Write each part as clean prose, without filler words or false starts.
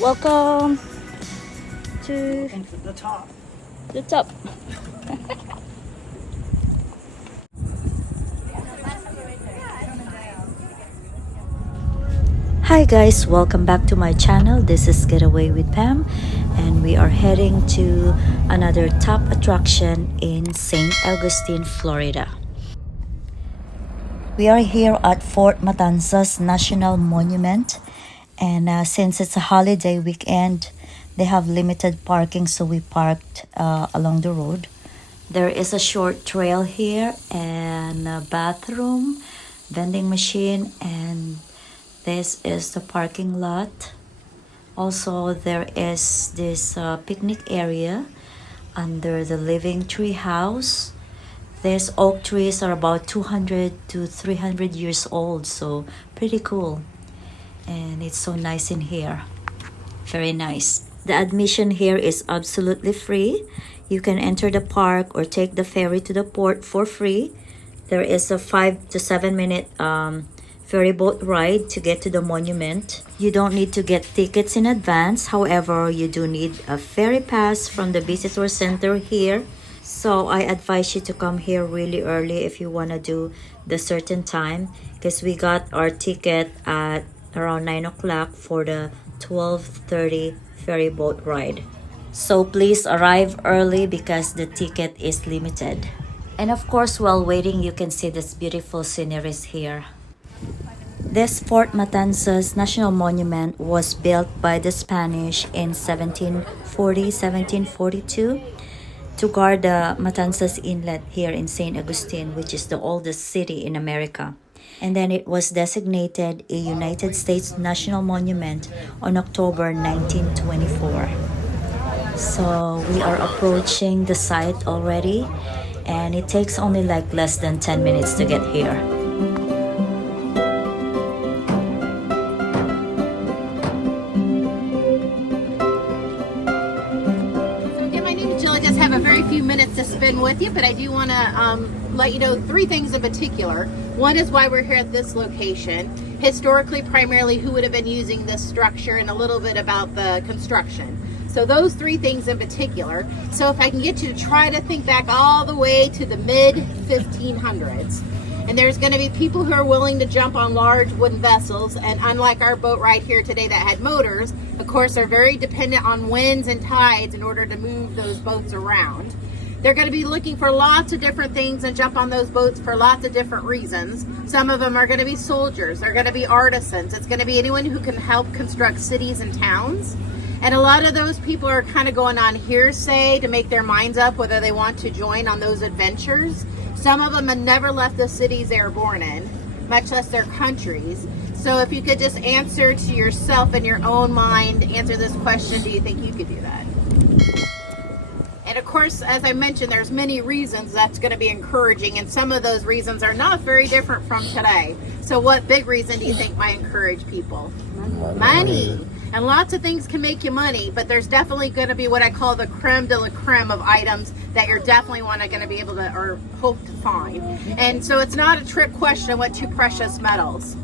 Welcome to the top. the top. Hi guys, welcome back to my channel. This is Getaway with Pam, and we are heading to another top attraction in St. Augustine, Florida. We are here at Fort Matanzas National Monument, and since it's a holiday weekend, they have limited parking, so we parked along the road. There is a short trail here and a bathroom, vending machine, and this is the parking lot. Also, there is this picnic area under the living tree house. These oak trees are about 200 to 300 years old, so pretty cool. And it's so nice in here. Very nice. The admission here is absolutely free. You can enter the park or take the ferry to the port for free. There is a 5 to 7 minute ferry boat ride to get to the monument. You don't need to get tickets in advance. However, you do need a ferry pass from the visitor center here. So I advise you to come here really early if you want to do the certain time, because we got our ticket at around 9 o'clock for the 12:30 ferry boat ride. So please arrive early because the ticket is limited. And of course, while waiting, you can see this beautiful sceneries here. This Fort Matanzas National Monument was built by the Spanish in 1742 to guard the Matanzas Inlet here in St Augustine, which is the oldest city in America. And then it was designated a United States National Monument on October 1924. So we are approaching the site already, and it takes only like less than 10 minutes to get here. Have a very few minutes to spend with you, but I do want to let you know three things in particular. One is why we're here at this location. Historically, primarily, who would have been using this structure, and a little bit about the construction. So those three things in particular. So if I can get you to try to think back all the way to the mid 1500s. And there's going to be people who are willing to jump on large wooden vessels, and unlike our boat ride here today that had motors, of course, are very dependent on winds and tides in order to move those boats around. They're going to be looking for lots of different things and jump on those boats for lots of different reasons. Some of them are going to be soldiers, they're going to be artisans, it's going to be anyone who can help construct cities and towns. And a lot of those people are kind of going on hearsay to make their minds up whether they want to join on those adventures. Some of them have never left the cities they were born in, much less their countries. So if you could just answer to yourself in your own mind, answer this question, do you think you could do that? And of course, as I mentioned, there's many reasons that's going to be encouraging, and some of those reasons are not very different from today. So what big reason do you think might encourage people? Money. And lots of things can make you money, but there's definitely going to be what I call the creme de la creme of items that you're definitely going to be able to, or hope to find. And so it's not a trick question, what two precious metals?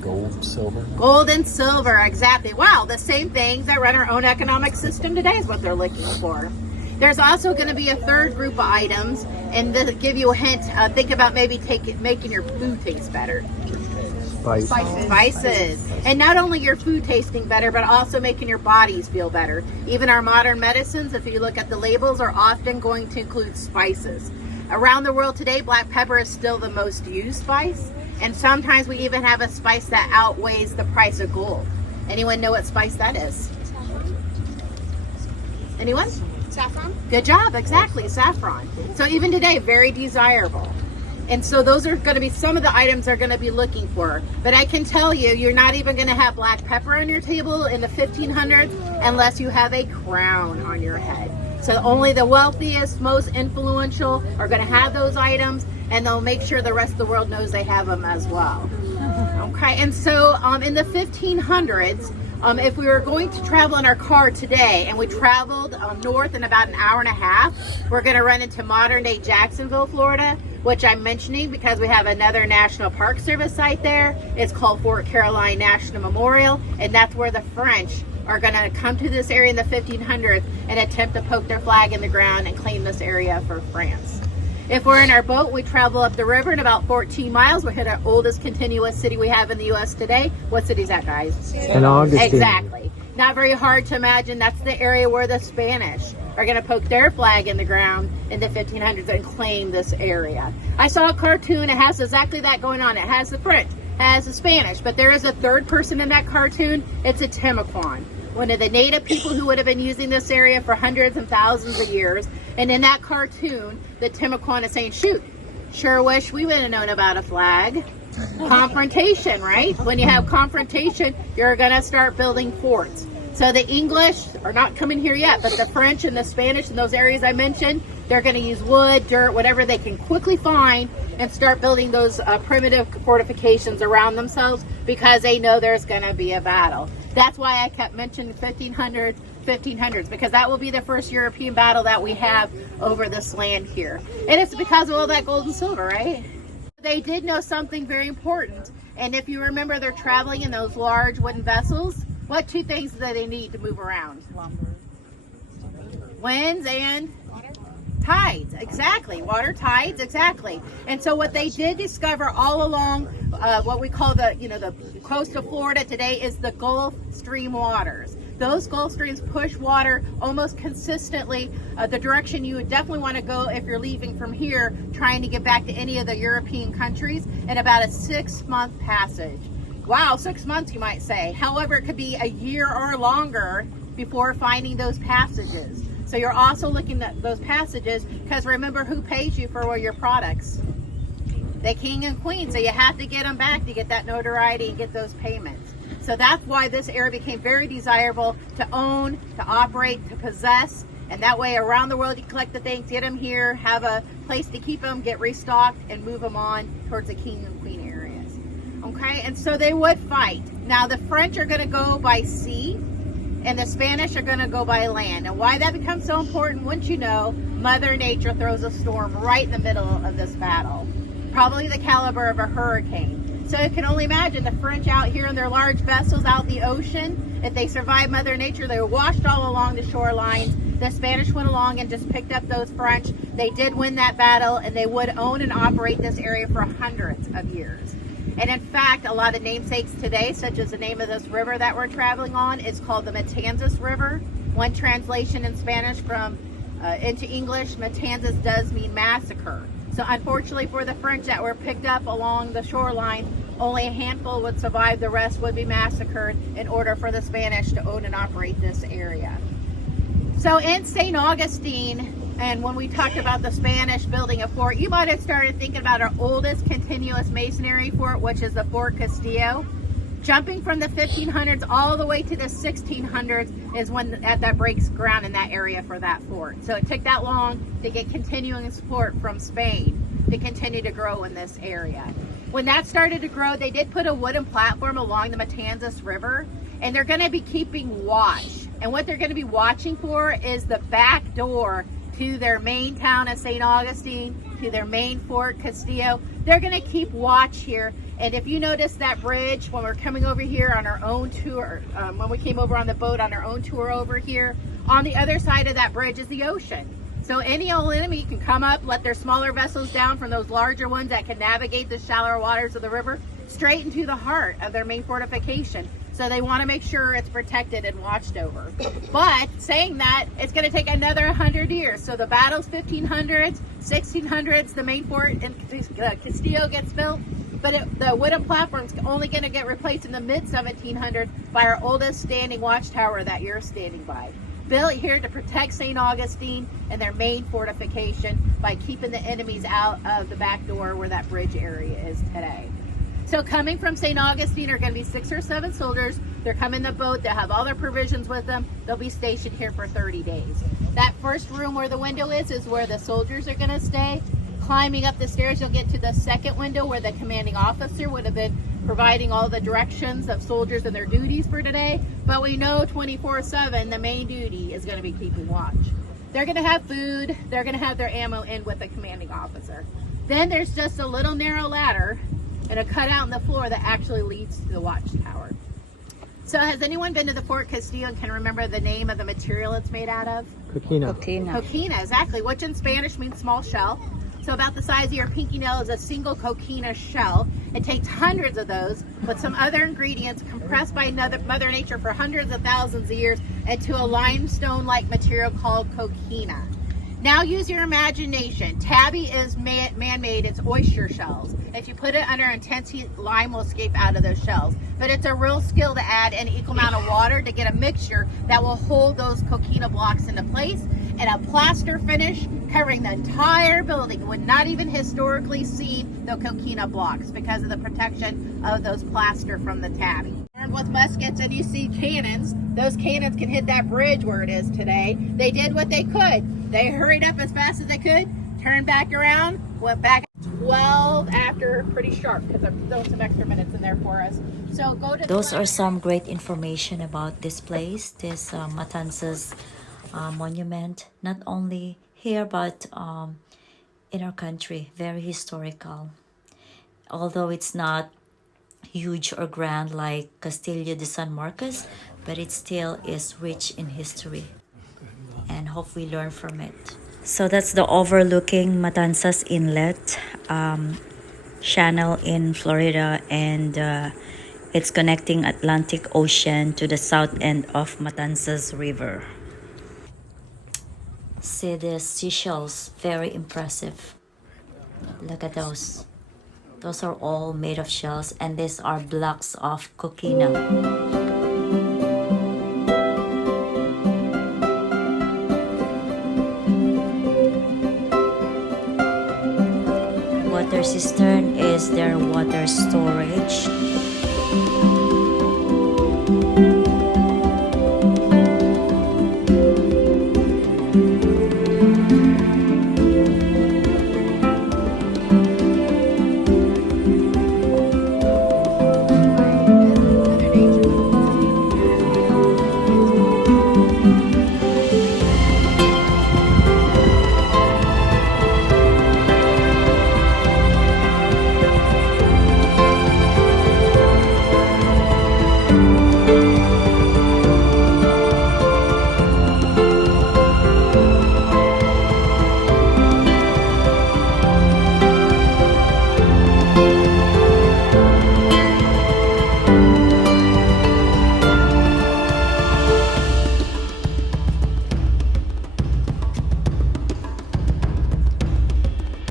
Gold, silver. Gold and silver, exactly. Wow, the same things that run our own economic system today is what they're looking for. There's also going to be a third group of items, and to give you a hint, think about maybe making your food taste better. Spices. And not only your food tasting better, but also making your bodies feel better. Even our modern medicines, if you look at the labels, are often going to include spices. Around the world today, black pepper is still the most used spice. And sometimes we even have a spice that outweighs the price of gold. Anyone know what spice that is? Anyone? Saffron? Good job, exactly, saffron. So even today, very desirable. And so those are going to be some of the items they're going to be looking for. But I can tell you, you're not even going to have black pepper on your table in the 1500s unless you have a crown on your head. So only the wealthiest, most influential are going to have those items, and they'll make sure the rest of the world knows they have them as well. Okay, and so in the 1500s, if we were going to travel in our car today and we traveled north in about an hour and a half, we're going to run into modern day Jacksonville, Florida, which I'm mentioning because we have another National Park Service site there. It's called Fort Caroline National Memorial, and that's where the French are going to come to this area in the 1500s and attempt to poke their flag in the ground and claim this area for France. If we're in our boat, we travel up the river in about 14 miles. We hit our oldest continuous city we have in the U.S. today. What city is that, guys? St Augustine. Exactly. Not very hard to imagine. That's the area where the Spanish are going to poke their flag in the ground in the 1500s and claim this area. I saw a cartoon. It has exactly that going on. It has the French, it has the Spanish, but there is a third person in that cartoon. It's a Timucuan, one of the native people who would have been using this area for hundreds and thousands of years. And in that cartoon, the Timucuan is saying, shoot, sure wish we would have known about a flag. Confrontation, right? When you have confrontation, you're going to start building forts. So the English are not coming here yet, but the French and the Spanish in those areas I mentioned, they're going to use wood, dirt, whatever they can quickly find and start building those primitive fortifications around themselves because they know there's going to be a battle. That's why I kept mentioning 1500s, because that will be the first European battle that we have over this land here. And it's because of all that gold and silver, right? They did know something very important. And if you remember, they're traveling in those large wooden vessels. What two things do they need to move around? Winds and tides, exactly. Water, tides, exactly. And so what they did discover all along what we call the coast of Florida today is the Gulf Stream waters. Those Gulf Streams push water almost consistently the direction you would definitely want to go if you're leaving from here, trying to get back to any of the European countries in about a 6-month passage. Wow, 6 months you might say. However, it could be a year or longer before finding those passages. So you're also looking at those passages because remember who pays you for your products? The king and queen. So you have to get them back to get that notoriety and get those payments. So that's why this area became very desirable to own, to operate, to possess. And that way around the world you collect the things, get them here, have a place to keep them, get restocked, and move them on towards the king and queen areas. Okay, and so they would fight. Now the French are going to go by sea and the Spanish are going to go by land. And why that becomes so important, wouldn't you know, Mother Nature throws a storm right in the middle of this battle. Probably the caliber of a hurricane. So you can only imagine the French out here in their large vessels out in the ocean. If they survived Mother Nature, they were washed all along the shorelines. The Spanish went along and just picked up those French. They did win that battle and they would own and operate this area for hundreds of years. And in fact, a lot of namesakes today, such as the name of this river that we're traveling on, is called the Matanzas River. One translation in Spanish from into English, Matanzas does mean massacre. So unfortunately for the French that were picked up along the shoreline, only a handful would survive. The rest would be massacred in order for the Spanish to own and operate this area. So in St. Augustine, and when we talked about the Spanish building a fort, you might have started thinking about our oldest continuous masonry fort, which is the Fort Castillo. Jumping from the 1500s all the way to the 1600s is when that breaks ground in that area for that fort. So it took that long to get continuing support from Spain to continue to grow in this area. When that started to grow, they did put a wooden platform along the Matanzas River, and they're going to be keeping watch. And what they're going to be watching for is the back door to their main town of St. Augustine, to their main Fort Castillo. They're going to keep watch here. And if you notice that bridge, when we're coming over here on our own tour, when we came over on the boat on our own tour over here, on the other side of that bridge is the ocean. So any old enemy can come up, let their smaller vessels down from those larger ones that can navigate the shallower waters of the river straight into the heart of their main fortification. So they want to make sure it's protected and watched over. But saying that, it's going to take another 100 years. So the battle's 1500s, 1600s, the main fort in Castillo gets built. But the wooden platform's only going to get replaced in the mid-1700s by our oldest standing watchtower that you're standing by. Built here to protect St. Augustine and their main fortification by keeping the enemies out of the back door where that bridge area is today. So coming from St. Augustine are going to be 6 or 7 soldiers. They're coming in the boat. They'll have all their provisions with them. They'll be stationed here for 30 days. That first room where the window is where the soldiers are going to stay. Climbing up the stairs, you'll get to the second window where the commanding officer would have been providing all the directions of soldiers and their duties for today. But we know 24/7, the main duty is going to be keeping watch. They're going to have food. They're going to have their ammo in with the commanding officer. Then there's just a little narrow ladder and a cutout in the floor that actually leads to the watchtower. So has anyone been to the Fort Castillo and can remember the name of the material it's made out of? Coquina. Coquina, exactly, which in Spanish means small shell. So about the size of your pinky nail is a single coquina shell. It takes hundreds of those with some other ingredients compressed by Mother Nature for hundreds of thousands of years into a limestone-like material called coquina. Now use your imagination. Tabby is man-made, it's oyster shells. If you put it under intense heat, lime will escape out of those shells. But it's a real skill to add an equal amount of water to get a mixture that will hold those coquina blocks into place, and a plaster finish covering the entire building would not even historically see the coquina blocks because of the protection of those plaster from the tabby. With muskets and you see cannons, those cannons can hit that bridge where it is today. They did what they could. They hurried up as fast as they could, turned back around, went back 12 after, pretty sharp because I'm throwing some extra minutes in there for us. So go to Those are some great information about this place, this Matanzas Monument, not only here but in our country. Very historical. Although it's not huge or grand like Castillo de San Marcos, but it still is rich in history, and hope we learn from it. So that's the overlooking Matanzas Inlet channel in Florida, and it's connecting Atlantic Ocean to the south end of Matanzas River. See the seashells, very impressive. Look at those. Those are all made of shells, and these are blocks of coquina. Water cistern is their water storage.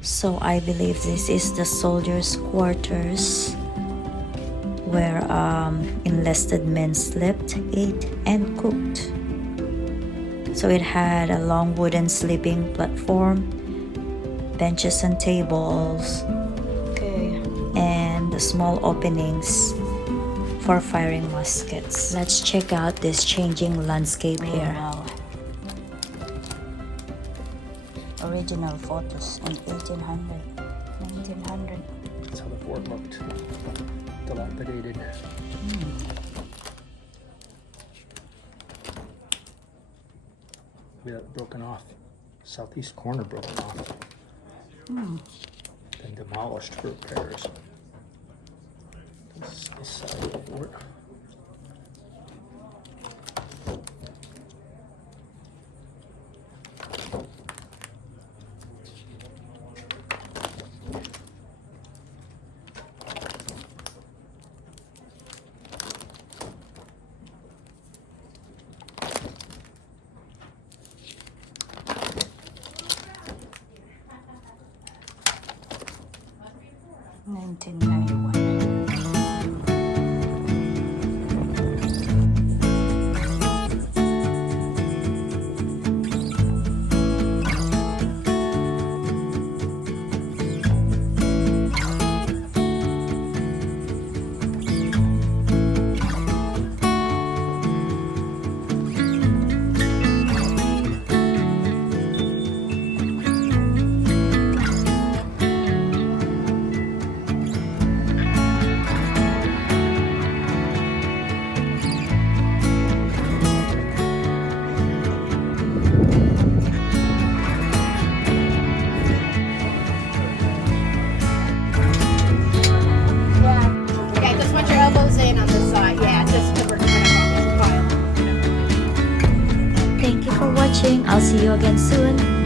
So I believe this is the soldiers' quarters where enlisted men slept, ate, and cooked. So it had a long wooden sleeping platform, benches and tables, and small openings for firing muskets. Let's check out this changing landscape here. Wow. Original photos in 1800, 1900. That's how the fort looked. Dilapidated. We had it broken off. Southeast corner broken off. Then demolished for repairs. This is the side of the fort. watching. I'll see you again soon.